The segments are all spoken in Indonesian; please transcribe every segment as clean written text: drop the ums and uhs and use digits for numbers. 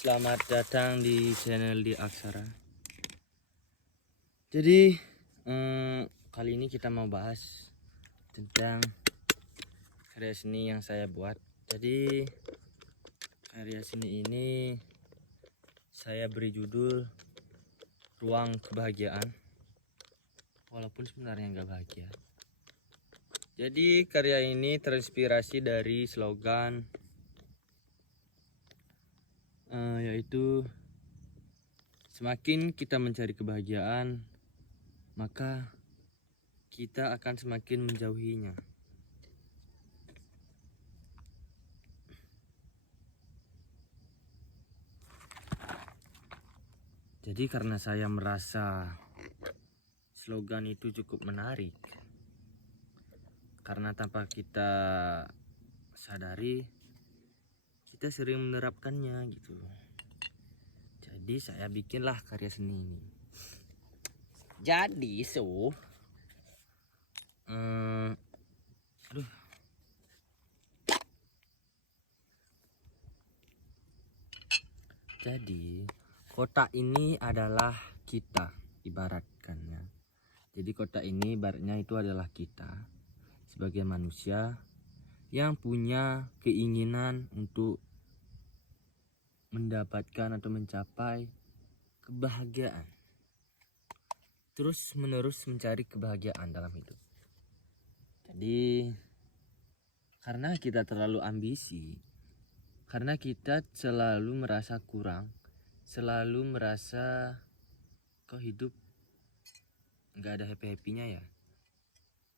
Selamat datang di channel di Aksara. Jadi kali ini kita mau bahas tentang karya seni yang saya buat. Jadi karya seni ini saya beri judul Ruang Kebahagiaan, walaupun sebenarnya nggak bahagia. Jadi karya ini terinspirasi dari slogan yaitu semakin kita mencari kebahagiaan, maka kita akan semakin menjauhinya. Jadi karena saya merasa slogan itu cukup menarik, karena tanpa kita sadari kita sering menerapkannya gitu. Jadi saya bikinlah karya seni ini. Jadi Jadi kota ini adalah kita, ibaratkannya. Jadi kota ini ibaratnya itu adalah kita sebagai manusia yang punya keinginan untuk mendapatkan atau mencapai kebahagiaan. Terus menerus mencari kebahagiaan dalam hidup. Jadi karena kita terlalu ambisi, karena kita selalu merasa kurang, selalu merasa kok hidup nggak ada happy-happynya ya,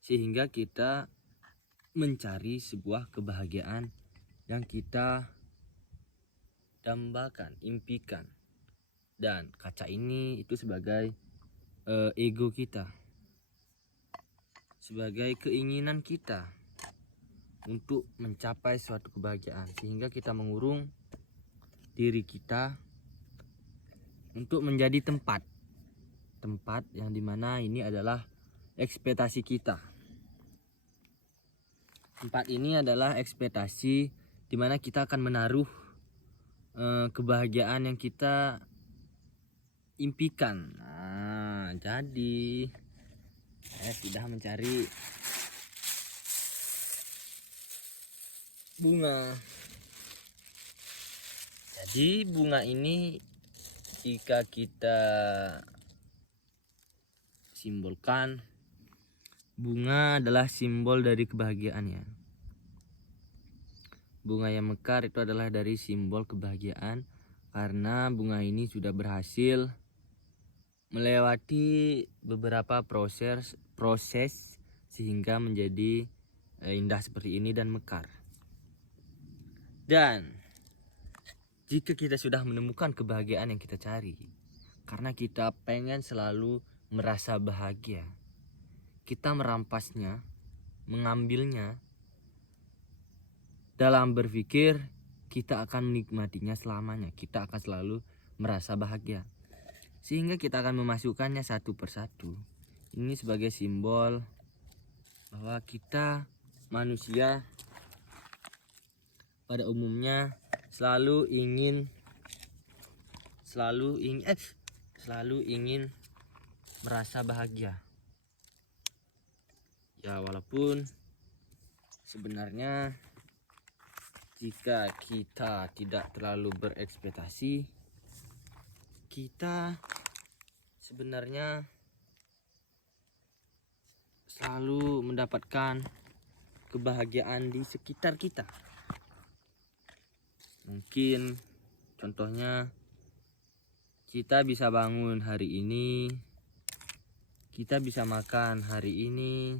sehingga kita mencari sebuah kebahagiaan yang kita dambakan, impikan. Dan kaca ini itu sebagai ego kita, sebagai keinginan kita untuk mencapai suatu kebahagiaan, sehingga kita mengurung diri kita untuk menjadi tempat yang dimana ini adalah ekspektasi kita. Tempat ini adalah ekspektasi dimana kita akan menaruh kebahagiaan yang kita impikan. Nah, jadi saya sudah mencari bunga. Jadi bunga ini jika kita simbolkan, bunga adalah simbol dari kebahagiaan ya. Bunga yang mekar itu adalah dari simbol kebahagiaan, karena bunga ini sudah berhasil melewati beberapa proses sehingga menjadi indah seperti ini dan mekar. Dan jika kita sudah menemukan kebahagiaan yang kita cari, karena kita pengen selalu merasa bahagia, kita merampasnya, mengambilnya, dalam berpikir kita akan menikmatinya selamanya. Kita akan selalu merasa bahagia, sehingga kita akan memasukkannya satu persatu. Ini sebagai simbol bahwa kita manusia pada umumnya selalu ingin merasa bahagia. Ya, walaupun sebenarnya jika kita tidak terlalu berekspektasi, kita sebenarnya selalu mendapatkan kebahagiaan di sekitar kita. Mungkin contohnya kita bisa bangun hari ini, kita bisa makan hari ini,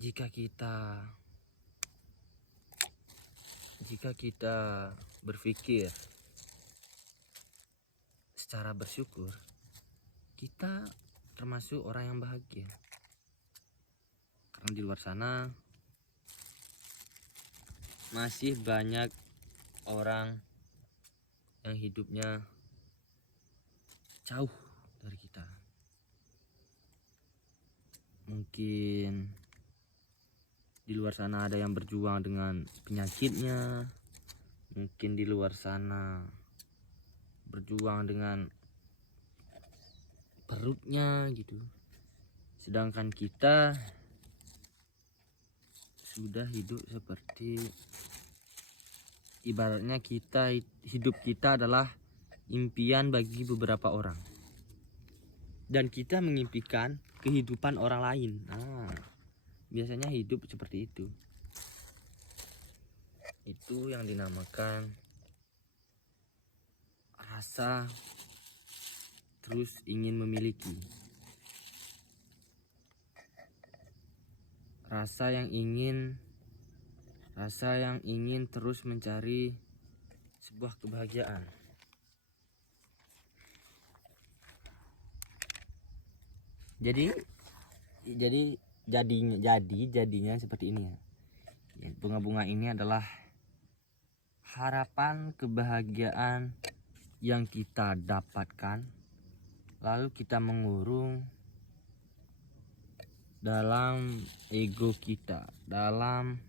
jika kita berpikir secara bersyukur, kita termasuk orang yang bahagia. Karena di luar sana masih banyak orang yang hidupnya jauh dari kita. Mungkin di luar sana ada yang berjuang dengan penyakitnya, mungkin di luar sana berjuang dengan perutnya gitu, sedangkan kita sudah hidup seperti ibaratnya hidup kita adalah impian bagi beberapa orang, dan kita mengimpikan kehidupan orang lain. Biasanya hidup seperti itu yang dinamakan rasa terus ingin memiliki, rasa yang ingin terus mencari sebuah kebahagiaan. Jadinya seperti ini ya. Bunga-bunga ini adalah harapan kebahagiaan yang kita dapatkan, lalu kita mengurung dalam ego kita, dalam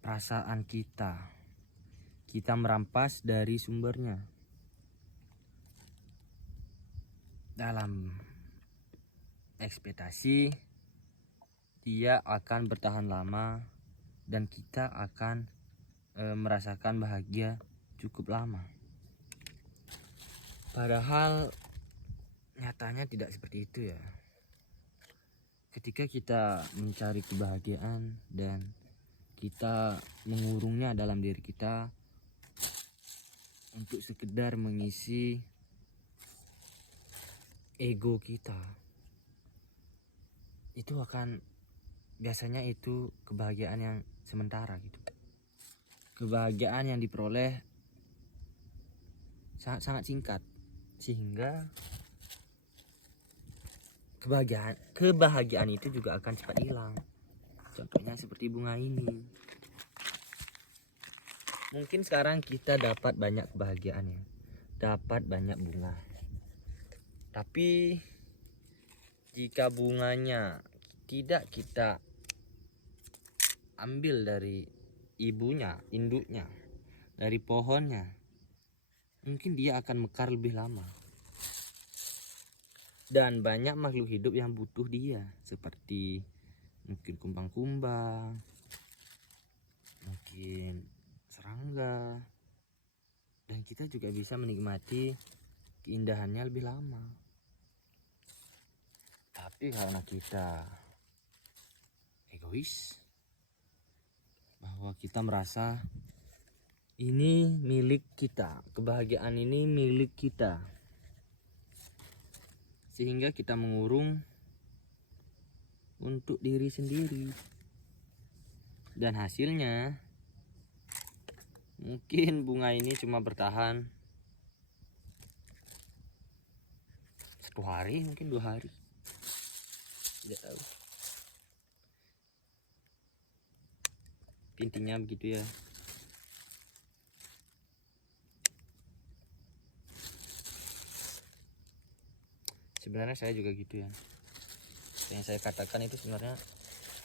perasaan kita merampas dari sumbernya. Dalam ekspektasi dia akan bertahan lama dan kita akan merasakan bahagia cukup lama. Padahal nyatanya tidak seperti itu ya. Ketika kita mencari kebahagiaan dan kita mengurungnya dalam diri kita untuk sekedar mengisi ego kita, itu akan biasanya itu kebahagiaan yang sementara gitu. Kebahagiaan yang diperoleh sangat singkat, sehingga kebahagiaan itu juga akan cepat hilang. Contohnya seperti bunga ini. Mungkin sekarang kita dapat banyak kebahagiaan ya, dapat banyak bunga, tapi jika bunganya tidak kita ambil dari ibunya, induknya, dari pohonnya, mungkin dia akan mekar lebih lama. Dan banyak makhluk hidup yang butuh dia, seperti mungkin kumbang-kumbang, mungkin serangga, dan kita juga bisa menikmati keindahannya lebih lama. Tapi karena kita egois, bahwa kita merasa ini milik kita, kebahagiaan ini milik kita, sehingga kita mengurung untuk diri sendiri, dan hasilnya mungkin bunga ini cuma bertahan 1 hari, mungkin 2 hari, tidak tahu. Intinya begitu ya. Sebenarnya saya juga gitu ya. Yang saya katakan itu sebenarnya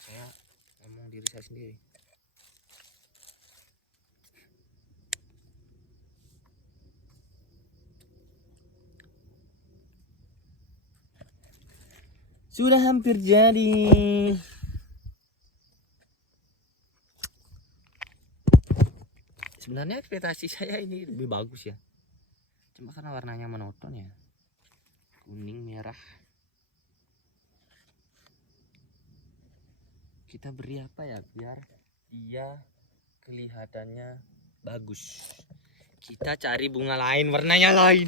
saya ngomong diri saya sendiri. Sudah hampir jadi. Sebenarnya ekspektasi saya ini lebih bagus ya, cuma karena warnanya monoton ya, kuning merah. Kita beri apa ya biar dia kelihatannya bagus. Kita cari bunga lain, warnanya lain.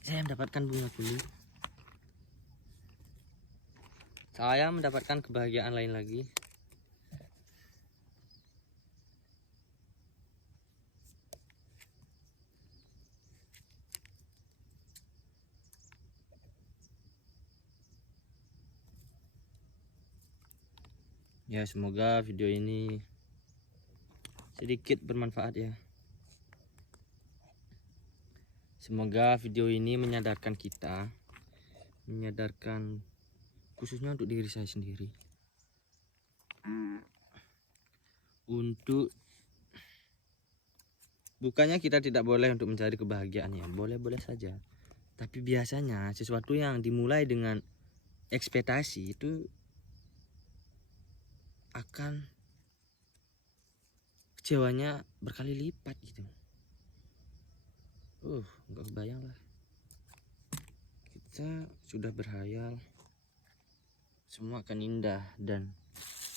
Saya mendapatkan bunga kuning saya mendapatkan kebahagiaan lain lagi. Ya, semoga video ini sedikit bermanfaat ya. Semoga video ini menyadarkan kita, menyadarkan khususnya untuk diri saya sendiri, untuk bukannya kita tidak boleh untuk mencari kebahagiaan ya, boleh-boleh saja. Tapi biasanya sesuatu yang dimulai dengan ekspektasi itu akan kecewanya berkali lipat gitu. Nggak kebayang lah. Kita sudah berhayal semua akan indah, dan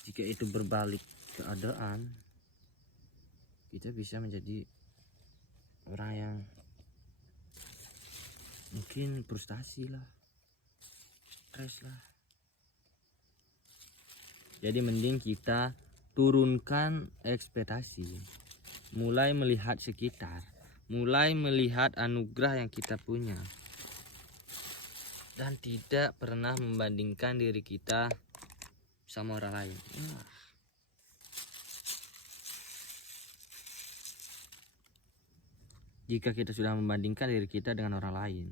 jika itu berbalik keadaan, kita bisa menjadi orang yang mungkin frustasi lah, stres lah. Jadi mending kita turunkan ekspektasi, mulai melihat sekitar, mulai melihat anugerah yang kita punya, dan tidak pernah membandingkan diri kita sama orang lain. Jika kita sudah membandingkan diri kita dengan orang lain,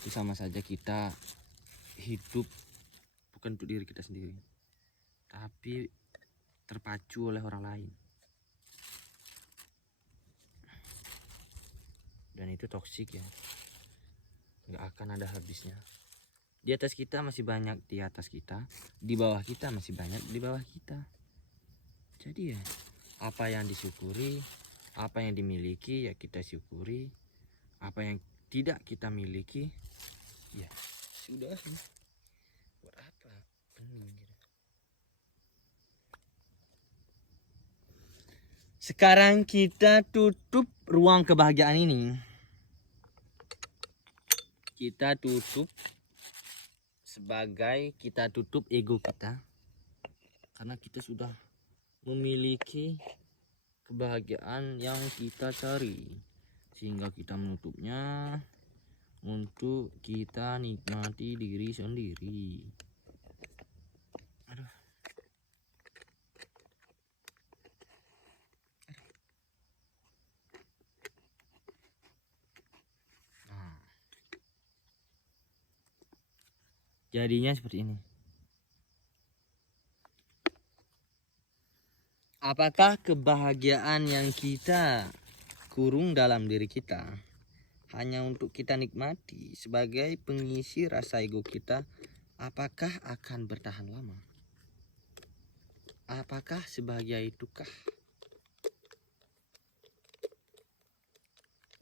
itu sama saja kita hidup bukan untuk diri kita sendiri, tapi terpacu oleh orang lain. Dan itu toksik ya, nggak akan ada habisnya. Di atas kita masih banyak di atas kita, di bawah kita masih banyak di bawah kita. Jadi ya, apa yang disyukuri, apa yang dimiliki ya kita syukuri. Apa yang tidak kita miliki ya sudah, buat apa pening gitu. Sekarang kita tutup ruang kebahagiaan ini. Kita tutup sebagai kita tutup ego kita, karena kita sudah memiliki kebahagiaan yang kita cari, sehingga kita menutupnya untuk kita nikmati diri sendiri. Aduh. Nah, jadinya seperti ini. Apakah kebahagiaan yang kita kurung dalam diri kita hanya untuk kita nikmati sebagai pengisi rasa ego kita, apakah akan bertahan lama? Apakah sebahagia itukah?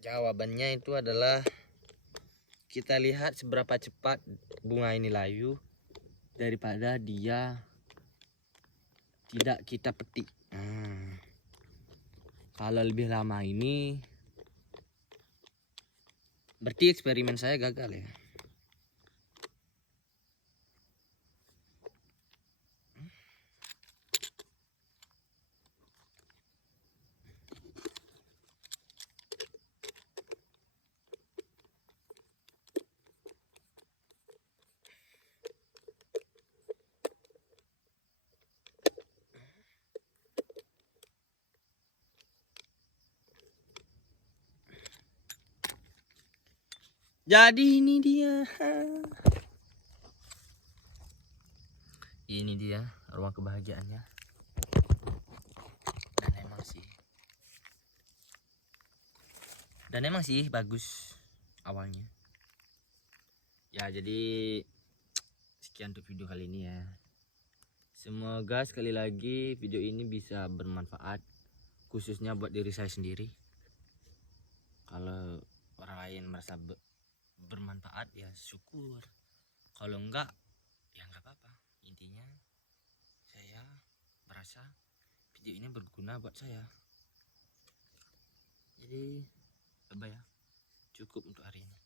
Jawabannya itu adalah kita lihat seberapa cepat bunga ini layu daripada dia tidak kita petik. Kalau lebih lama ini berarti eksperimen saya gagal ya. Jadi ini dia. Ini dia ruang kebahagiaannya. Dan emang sih bagus awalnya. Ya, jadi sekian untuk video kali ini ya. Semoga sekali lagi video ini bisa bermanfaat, khususnya buat diri saya sendiri. Kalau orang lain merasa bermanfaat ya syukur, kalau enggak ya enggak apa-apa. Intinya saya merasa video ini berguna buat saya. Jadi apa ya, cukup untuk hari ini.